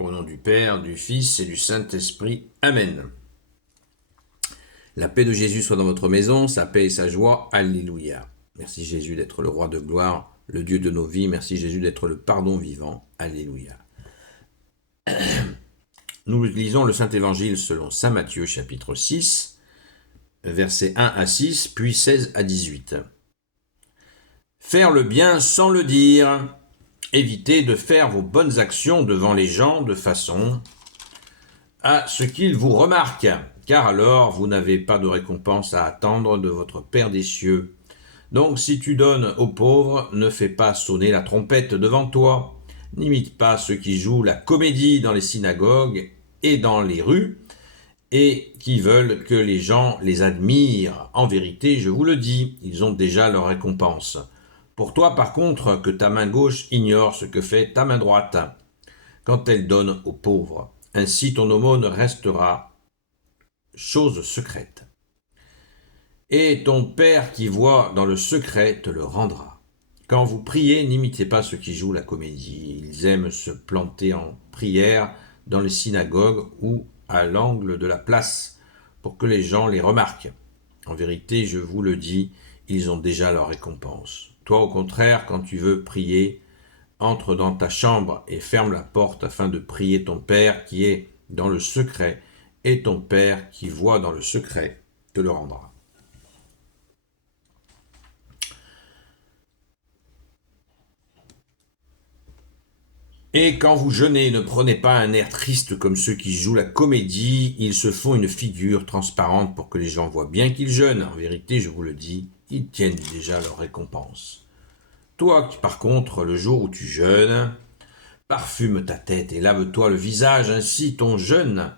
Au nom du Père, du Fils et du Saint-Esprit. Amen. La paix de Jésus soit dans votre maison, sa paix et sa joie. Alléluia. Merci Jésus d'être le roi de gloire, le Dieu de nos vies. Merci Jésus d'être le pardon vivant. Alléluia. Nous lisons le Saint-Évangile selon saint Matthieu, chapitre 6, versets 1 à 6, puis 16 à 18. Faire le bien sans le dire. Évitez de faire vos bonnes actions devant les gens de façon à ce qu'ils vous remarquent, car alors vous n'avez pas de récompense à attendre de votre Père des cieux. Donc si tu donnes aux pauvres, ne fais pas sonner la trompette devant toi, n'imite pas ceux qui jouent la comédie dans les synagogues et dans les rues, et qui veulent que les gens les admirent. En vérité, je vous le dis, ils ont déjà leur récompense. Pour toi, par contre, que ta main gauche ignore ce que fait ta main droite, quand elle donne aux pauvres. Ainsi ton aumône restera chose secrète. Et ton Père qui voit dans le secret te le rendra. Quand vous priez, n'imitez pas ceux qui jouent la comédie. Ils aiment se planter en prière dans les synagogues ou à l'angle de la place pour que les gens les remarquent. En vérité, je vous le dis, ils ont déjà leur récompense. Toi, au contraire, quand tu veux prier, entre dans ta chambre et ferme la porte afin de prier ton Père qui est dans le secret, et ton Père qui voit dans le secret te le rendra. Et quand vous jeûnez, ne prenez pas un air triste comme ceux qui jouent la comédie, ils se font une figure transparente pour que les gens voient bien qu'ils jeûnent. En vérité, je vous le dis, ils tiennent déjà leur récompense. Toi, par contre, le jour où tu jeûnes, parfume ta tête et lave-toi le visage, ainsi ton jeûne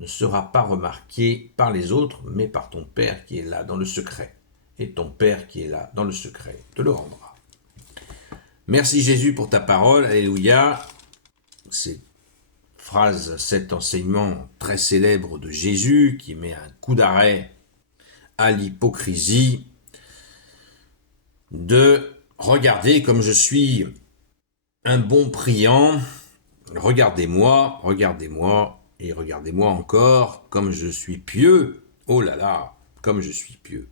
ne sera pas remarqué par les autres, mais par ton Père qui est là dans le secret. Et ton Père qui est là dans le secret te le rendra. Merci Jésus pour ta parole, alléluia. Cette phrase, cet enseignement très célèbre de Jésus qui met un coup d'arrêt à l'hypocrisie de regarder comme je suis un bon priant, regardez-moi, et regardez-moi encore comme je suis pieux. Oh là là, comme je suis pieux.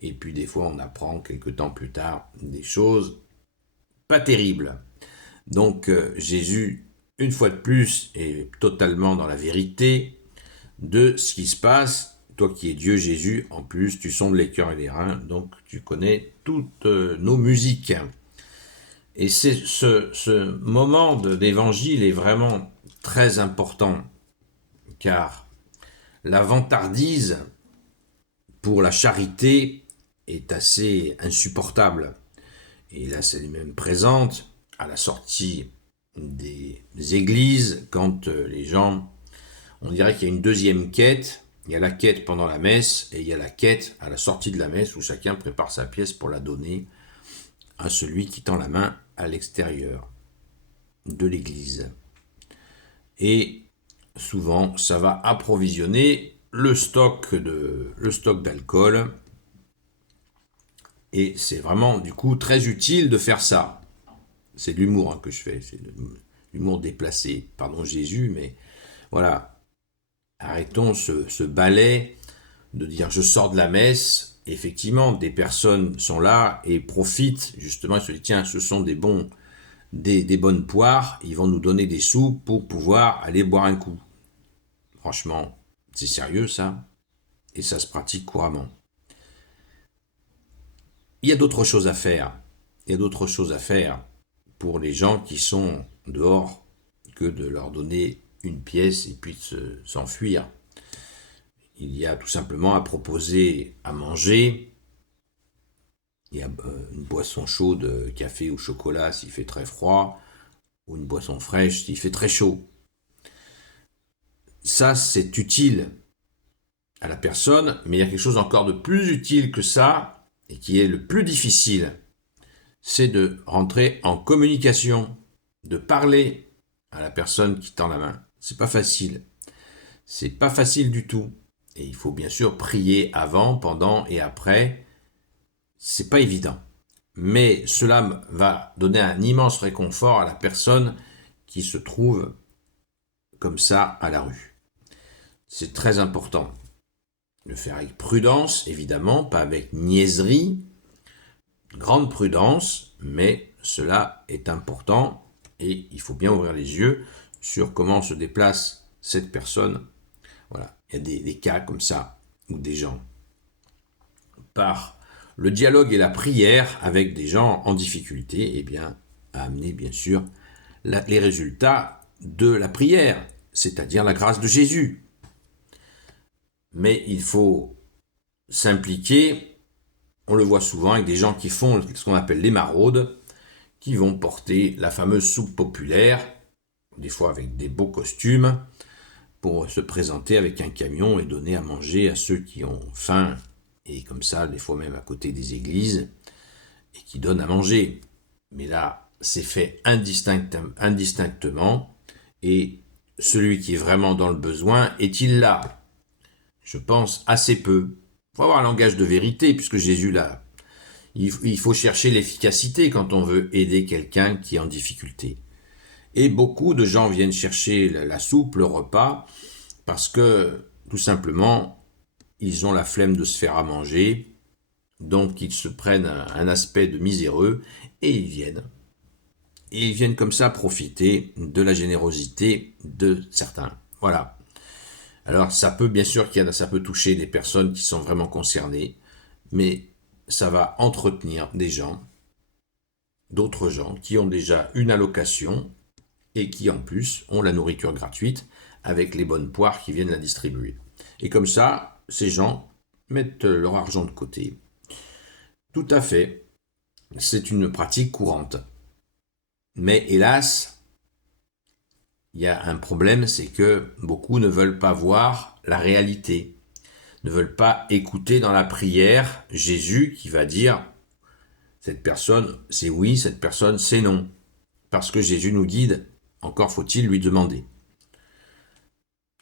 Et puis des fois on apprend quelques temps plus tard des choses pas terribles. Donc Jésus, une fois de plus, est totalement dans la vérité de ce qui se passe. Toi qui es Dieu Jésus, en plus tu sondes les cœurs et les reins, donc tu connais toutes nos musiques. Et ce moment d'évangile est vraiment très important, car la vantardise pour la charité est assez insupportable. Et là, c'est même présente à la sortie des églises, quand les gens, on dirait qu'il y a une deuxième quête. Il y a la quête pendant la messe, et il y a la quête à la sortie de la messe, où chacun prépare sa pièce pour la donner à celui qui tend la main à l'extérieur de l'église. Et souvent, ça va approvisionner le stock d'alcool. Et c'est vraiment, du coup, très utile de faire ça. C'est de l'humour que je fais, c'est de l'humour déplacé. Pardon Jésus, mais voilà. Arrêtons ce balai de dire je sors de la messe. Effectivement, des personnes sont là et profitent. Justement, ils se disent tiens, ce sont des bonnes poires. Ils vont nous donner des sous pour pouvoir aller boire un coup. Franchement, c'est sérieux ça. Et ça se pratique couramment. Il y a d'autres choses à faire. Il y a d'autres choses à faire pour les gens qui sont dehors que de leur donner une pièce et puis de s'enfuir. Il y a tout simplement à proposer à manger. Il y a une boisson chaude, café ou chocolat s'il fait très froid, ou une boisson fraîche s'il fait très chaud. Ça, c'est utile à la personne, mais il y a quelque chose encore de plus utile que ça, et qui est le plus difficile, c'est de rentrer en communication, de parler à la personne qui tend la main. C'est pas facile. C'est pas facile du tout. Et il faut bien sûr prier avant, pendant et après. C'est pas évident. Mais cela va donner un immense réconfort à la personne qui se trouve comme ça à la rue. C'est très important. Le faire avec prudence, évidemment, pas avec niaiserie, grande prudence, mais cela est important et il faut bien ouvrir les yeux sur comment se déplace cette personne. Voilà, il y a des cas comme ça où des gens, par le dialogue et la prière avec des gens en difficulté, eh bien, a amené bien sûr les résultats de la prière, c'est-à-dire la grâce de Jésus. Mais il faut s'impliquer, on le voit souvent avec des gens qui font ce qu'on appelle les maraudes, qui vont porter la fameuse soupe populaire, des fois avec des beaux costumes, pour se présenter avec un camion et donner à manger à ceux qui ont faim, et comme ça, des fois même à côté des églises, et qui donnent à manger. Mais là, c'est fait indistinctement, et celui qui est vraiment dans le besoin, est-il là? Je pense assez peu. Il faut avoir un langage de vérité, puisque Jésus l'a. Il faut chercher l'efficacité quand on veut aider quelqu'un qui est en difficulté. Et beaucoup de gens viennent chercher la soupe, le repas, parce que, tout simplement, ils ont la flemme de se faire à manger, donc ils se prennent un aspect de miséreux, et ils viennent. Et ils viennent comme ça profiter de la générosité de certains. Voilà. Alors ça peut bien sûr ça peut toucher des personnes qui sont vraiment concernées, mais ça va entretenir des gens, d'autres gens qui ont déjà une allocation et qui en plus ont la nourriture gratuite avec les bonnes poires qui viennent la distribuer. Et comme ça, ces gens mettent leur argent de côté. Tout à fait, c'est une pratique courante. Mais hélas, il y a un problème, c'est que beaucoup ne veulent pas voir la réalité, ne veulent pas écouter dans la prière Jésus qui va dire cette personne c'est oui, cette personne c'est non. Parce que Jésus nous guide, encore faut-il lui demander.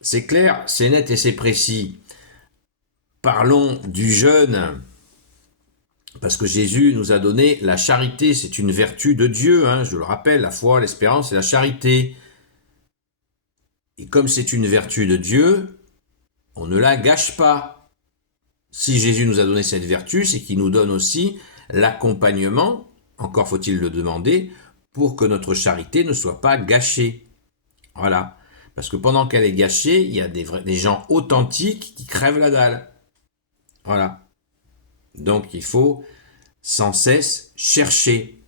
C'est clair, c'est net et c'est précis. Parlons du jeûne, parce que Jésus nous a donné la charité, c'est une vertu de Dieu, je le rappelle, la foi, l'espérance et la charité. Et comme c'est une vertu de Dieu, on ne la gâche pas. Si Jésus nous a donné cette vertu, c'est qu'il nous donne aussi l'accompagnement, encore faut-il le demander, pour que notre charité ne soit pas gâchée. Voilà. Parce que pendant qu'elle est gâchée, il y a des gens authentiques qui crèvent la dalle. Voilà. Donc il faut sans cesse chercher,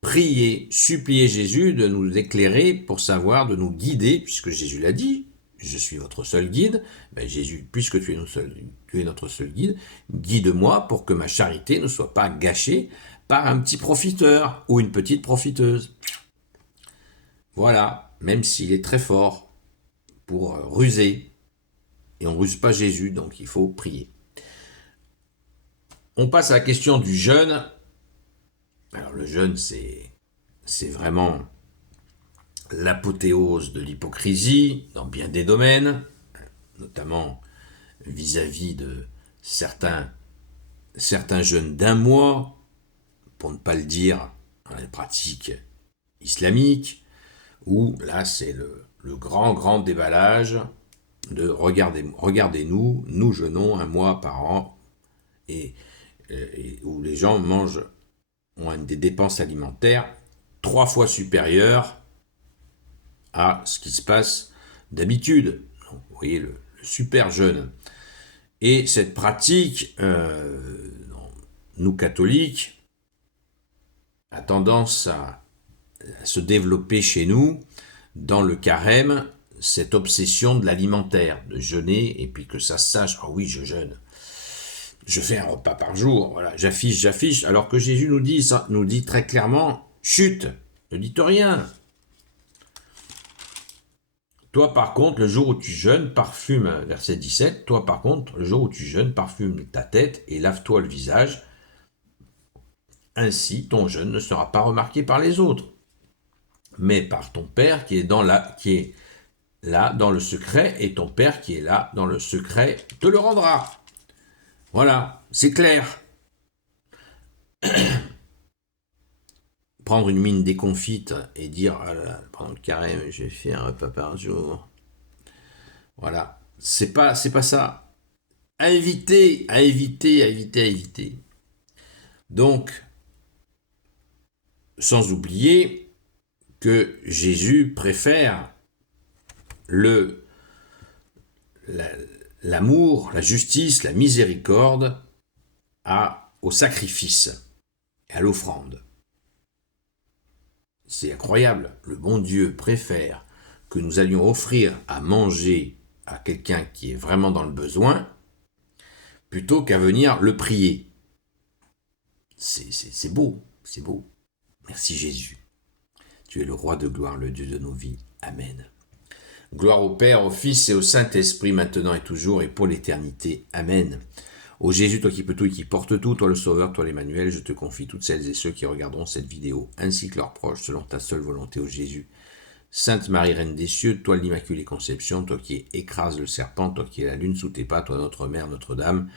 prier, supplier Jésus de nous éclairer pour savoir, de nous guider, puisque Jésus l'a dit, je suis votre seul guide. Ben Jésus, puisque tu es notre seul guide, guide-moi pour que ma charité ne soit pas gâchée par un petit profiteur ou une petite profiteuse. Voilà, même s'il est très fort pour ruser. Et on ne ruse pas Jésus, donc il faut prier. On passe à la question du jeûne. Alors le jeûne, c'est vraiment l'apothéose de l'hypocrisie dans bien des domaines, notamment vis-à-vis de certains jeûnes d'un mois, pour ne pas le dire dans les pratiques islamiques, où là c'est le grand déballage de regardez-nous, nous jeûnons un mois par an, et où les gens ont des dépenses alimentaires 3 fois supérieures à ce qui se passe d'habitude. Donc, vous voyez le super jeûne. Et cette pratique, nous catholiques, a tendance à se développer chez nous dans le carême, cette obsession de l'alimentaire, de jeûner, et puis que ça se sache, oui, je jeûne. Je fais un repas par jour, voilà, j'affiche, alors que Jésus nous dit très clairement, chut, ne dites rien. Toi par contre, le jour où tu jeûnes, parfume, verset 17, toi par contre, le jour où tu jeûnes, parfume ta tête et lave-toi le visage. Ainsi, ton jeûne ne sera pas remarqué par les autres, mais par ton Père qui est là dans le secret, et ton Père qui est là dans le secret te le rendra. Voilà, c'est clair. prendre une mine déconfite et dire ah là, là, pendant le carême, j'ai fait un repas par jour. Voilà, c'est pas ça. À éviter, à éviter, à éviter, à éviter. Donc, sans oublier que Jésus préfère l'amour, la justice, la miséricorde au sacrifice et à l'offrande. C'est incroyable. Le bon Dieu préfère que nous allions offrir à manger à quelqu'un qui est vraiment dans le besoin plutôt qu'à venir le prier. C'est beau, c'est beau. Merci Jésus. Tu es le roi de gloire, le Dieu de nos vies. Amen. Gloire au Père, au Fils et au Saint-Esprit, maintenant et toujours et pour l'éternité. Amen. Ô Jésus, toi qui peux tout et qui portes tout, toi le Sauveur, toi l'Emmanuel, je te confie toutes celles et ceux qui regarderont cette vidéo, ainsi que leurs proches, selon ta seule volonté, ô Jésus. Sainte Marie, Reine des cieux, toi l'Immaculée Conception, toi qui écrases le serpent, toi qui es la lune sous tes pas, toi notre Mère, Notre-Dame.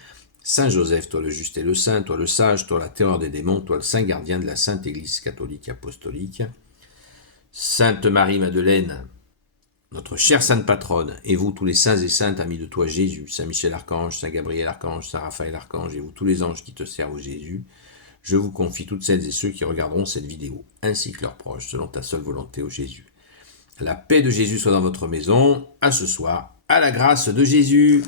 Saint Joseph, toi le juste et le saint, toi le sage, toi la terreur des démons, toi le saint gardien de la Sainte Église catholique apostolique. Sainte Marie-Madeleine, notre chère sainte patronne, et vous tous les saints et saintes amis de toi Jésus, Saint Michel Archange, Saint Gabriel Archange, Saint Raphaël Archange, et vous tous les anges qui te servent au Jésus, je vous confie toutes celles et ceux qui regarderont cette vidéo, ainsi que leurs proches, selon ta seule volonté, ô Jésus. La paix de Jésus soit dans votre maison, à ce soir, à la grâce de Jésus.